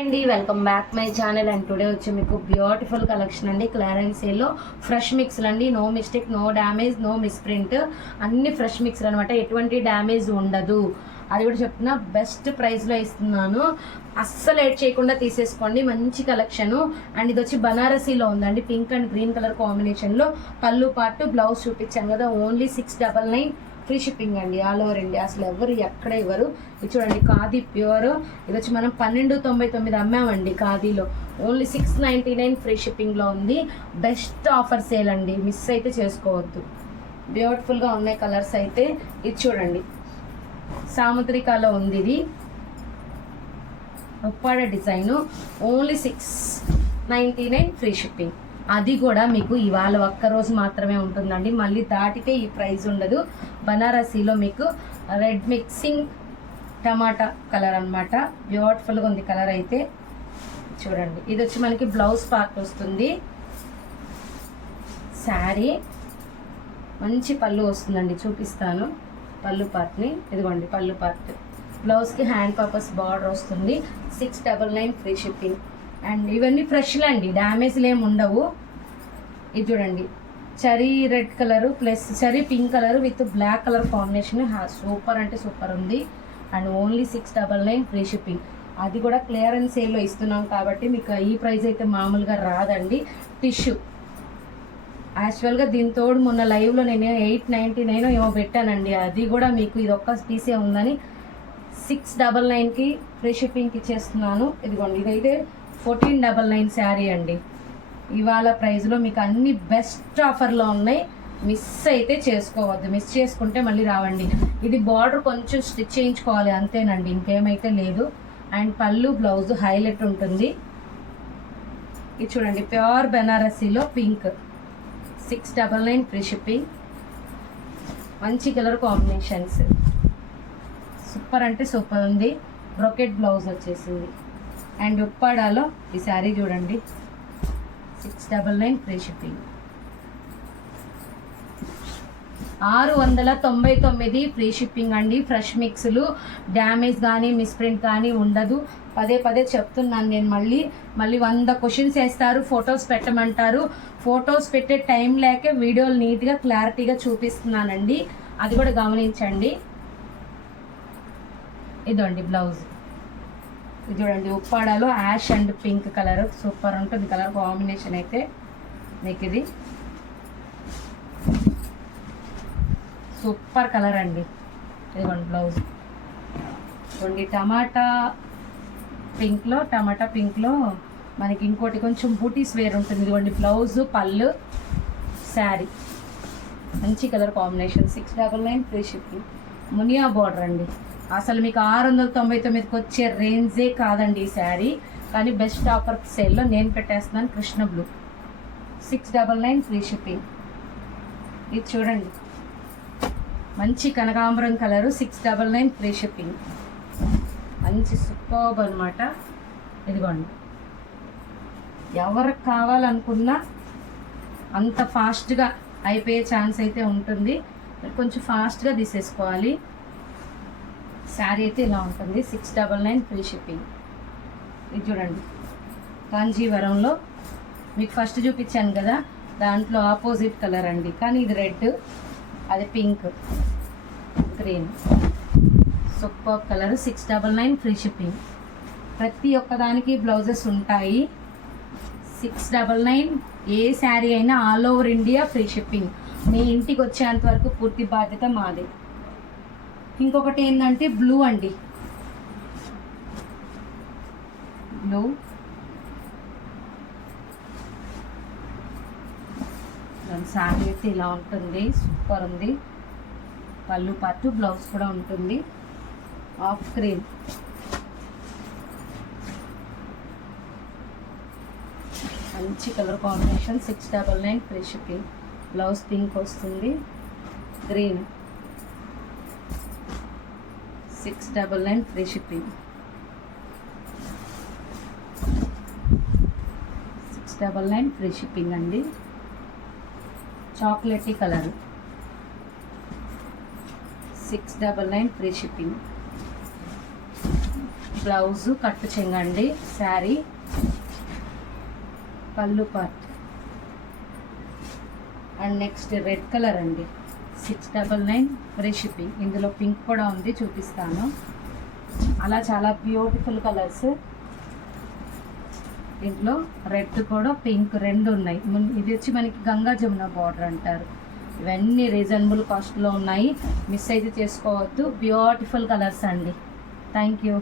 అండి welcome back my channel. And today వచ్చి మీకు బ్యూటిఫుల్ కలెక్షన్ అండి. క్లియరెన్స్ సేల్లో ఫ్రెష్ మిక్స్లు అండి. No mistake, no damage, no misprint, అన్ని ఫ్రెష్ మిక్స్లు అనమాట. ఎటువంటి డ్యామేజ్ ఉండదు. అది కూడా చెప్తున్నా, బెస్ట్ ప్రైస్లో ఇస్తున్నాను. అస్సలు లేట్ చేయకుండా తీసేసుకోండి. మంచి కలెక్షను. అండ్ ఇది వచ్చి బనారసీలో ఉందండి. పింక్ అండ్ గ్రీన్ కలర్ కాంబినేషన్లో పళ్ళు పాటు బ్లౌజ్ చూపించాను కదా. ఓన్లీ 699 ఫ్రీ షిప్పింగ్ అండి. All over India. అసలు ఎవరు ఎక్కడ ఇవ్వరు. ఇది చూడండి, ఖాదీ ప్యూర్. ఇది వచ్చి మనం 1299 అమ్మామండి ఖాదీలో. ఓన్లీ 699 ఫ్రీ షిప్పింగ్లో ఉంది. బెస్ట్ ఆఫర్ సేల్ అండి, మిస్ అయితే చేసుకోవద్దు. బ్యూటిఫుల్గా ఉన్నాయి కలర్స్ అయితే. ఇది చూడండి, సాముద్రికాలో ఉంది. ఇది Uppada design. Only 699 free shipping. అది కూడా మీకు ఇవాళ ఒక్కరోజు మాత్రమే ఉంటుందండి. మళ్ళీ దాటితే ఈ ప్రైస్ ఉండదు. బనారసీలో మీకు రెడ్ మిక్సింగ్ టమాటా కలర్ అనమాట. బ్యూటిఫుల్గా ఉంది కలర్ అయితే. చూడండి, ఇది వచ్చి మనకి బ్లౌజ్ పార్ట్ వస్తుంది. శారీ మంచి పళ్ళు వస్తుందండి, చూపిస్తాను పళ్ళు పార్ట్ని. ఇదిగోండి పళ్ళు పార్ట్. బ్లౌజ్కి హ్యాండ్ పర్పస్ బార్డర్ వస్తుంది. 699 ఫ్రీ షిప్పింగ్. అండ్ ఇవన్నీ ఫ్రెష్లు అండి, డ్యామేజ్లు ఏమి ఉండవు. ఇది చూడండి, cherry red colour plus cherry pink colour with black colour combination. Super అంటే సూపర్ ఉంది. And only 699 free shipping. అది కూడా క్లియరెన్స్ సేల్లో ఇస్తున్నాం కాబట్టి మీకు ఈ ప్రైస్ అయితే మామూలుగా రాదండి. టిష్యూ యాక్చువల్గా దీంతో మొన్న లైవ్లో నేను 899 ఏమో పెట్టానండి. అది కూడా మీకు ఇది ఒక్క పీసే ఉందని 699కి ఫ్రీ షిప్పింగ్కి ఇచ్చేస్తున్నాను. ఇదిగోండి, ఇదైతే 1499 శారీ అండి. ఇవాళ ప్రైస్లో మీకు అన్ని బెస్ట్ ఆఫర్లో ఉన్నాయి. మిస్ అయితే చేసుకోవద్దు. మిస్ చేసుకుంటే మళ్ళీ రావండి. ఇది బార్డర్ కొంచెం స్టిచ్ చేయించుకోవాలి అంతేనండి, ఇంకేమైతే లేదు. అండ్ పళ్ళు బ్లౌజ్ హైలైట్ ఉంటుంది. ఇది చూడండి, ప్యూర్ బెనారసీలో పింక్. 699 free shipping. మంచి కలర్ కాంబినేషన్స్. సూపర్ అంటే సూపర్ ఉంది. బ్రొకెట్ బ్లౌజ్ వచ్చేసింది. అండ్ ఉప్పాడాలో ఈ శారీ చూడండి, 699 ఫ్రీ షిప్పింగ్. 699 ఫ్రీ షిప్పింగ్ అండి. ఫ్రెష్ మిక్స్లు, డ్యామేజ్ కానీ మిస్ప్రింట్ కానీ ఉండదు. పదే పదే చెప్తున్నాను నేను. మళ్ళీ 100 క్వశ్చన్స్ వేస్తారు, ఫొటోస్ పెట్టమంటారు. ఫొటోస్ పెట్టే టైం లేక వీడియోలు నీట్గా క్లారిటీగా చూపిస్తున్నానండి, అది కూడా గమనించండి. ఇదండి బ్లౌజ్. ఇది చూడండి, ఉప్పాడాలో ash and pink colour. Super ఉంటుంది కలర్ కాంబినేషన్ అయితే మీకు. ఇది సూపర్ కలర్ అండి. ఇదిగోండి బ్లౌజ్. ఇదిగోండి టమాటా పింక్లో మనకి ఇంకోటి కొంచెం బూటీస్ వేర్ ఉంటుంది. ఇదిగోండి బ్లౌజ్, పళ్ళు, శారీ. మంచి colour combination. 699 free shipping. Muniya border అండి. అసలు మీకు 699కి వచ్చే రేంజే కాదండి ఈ శారీ. కానీ బెస్ట్ ఆఫర్ సేల్లో నేను పెట్టేస్తున్నాను. కృష్ణ బ్లూ. 699 free shipping. ఇది చూడండి, మంచి కనకాంబరం కలరు. 699 free shipping. మంచి సూపర్బ్ అనమాట. ఇదిగోండి, ఎవరికి కావాలనుకున్నా అంత ఫాస్ట్గా అయిపోయే ఛాన్స్ అయితే ఉంటుంది. కొంచెం ఫాస్ట్గా తీసేసుకోవాలి. శారీ అయితే ఇలా ఉంటుంది. 699 ఫ్రీ షిప్పింగ్. ఇది చూడండి, కాంజీవరంలో మీకు ఫస్ట్ చూపించాను కదా, దాంట్లో ఆపోజిట్ కలర్ అండి. కానీ ఇది రెడ్, అది pink, green. Super colour. 699 free shipping. ప్రతి ఒక్కదానికి బ్లౌజెస్ ఉంటాయి. 699. ఏ శారీ అయినా all over India free shipping. మీ ఇంటికి వచ్చేంత వరకు పూర్తి బాధ్యత మాది. ఇంకొకటి ఏంటంటే బ్లూ అండి. బ్లూ శారీ అయితే ఇలా ఉంటుంది. సూపర్ ఉంది. పళ్ళు పట్టు, బ్లౌజ్ కూడా ఉంటుంది. Off cream. మంచి colour combination. 699 free shipping. Blouse pink వస్తుంది, green. 699 free shipping. 699 free shipping అండి. Chocolatey colour. 699 free shipping. Blouse కట్టు చెంగండి శారీ, పళ్ళు part. And next red colour అండి, 699 ఫ్రీ షిప్పింగ్. ఇందులో పింక్ కూడా ఉంది, చూపిస్తాను. అలా చాలా బ్యూటిఫుల్ కలర్స్. దీంట్లో రెడ్ కూడా పింక్ రెండు ఉన్నాయి. ఇది వచ్చి మనకి గంగా జమున బార్డర్ అంటారు. ఇవన్నీ రీజనబుల్ కాస్ట్లో ఉన్నాయి, మిస్ అయితే చేసుకోవద్దు. బ్యూటిఫుల్ కలర్స్ అండి. Thank you.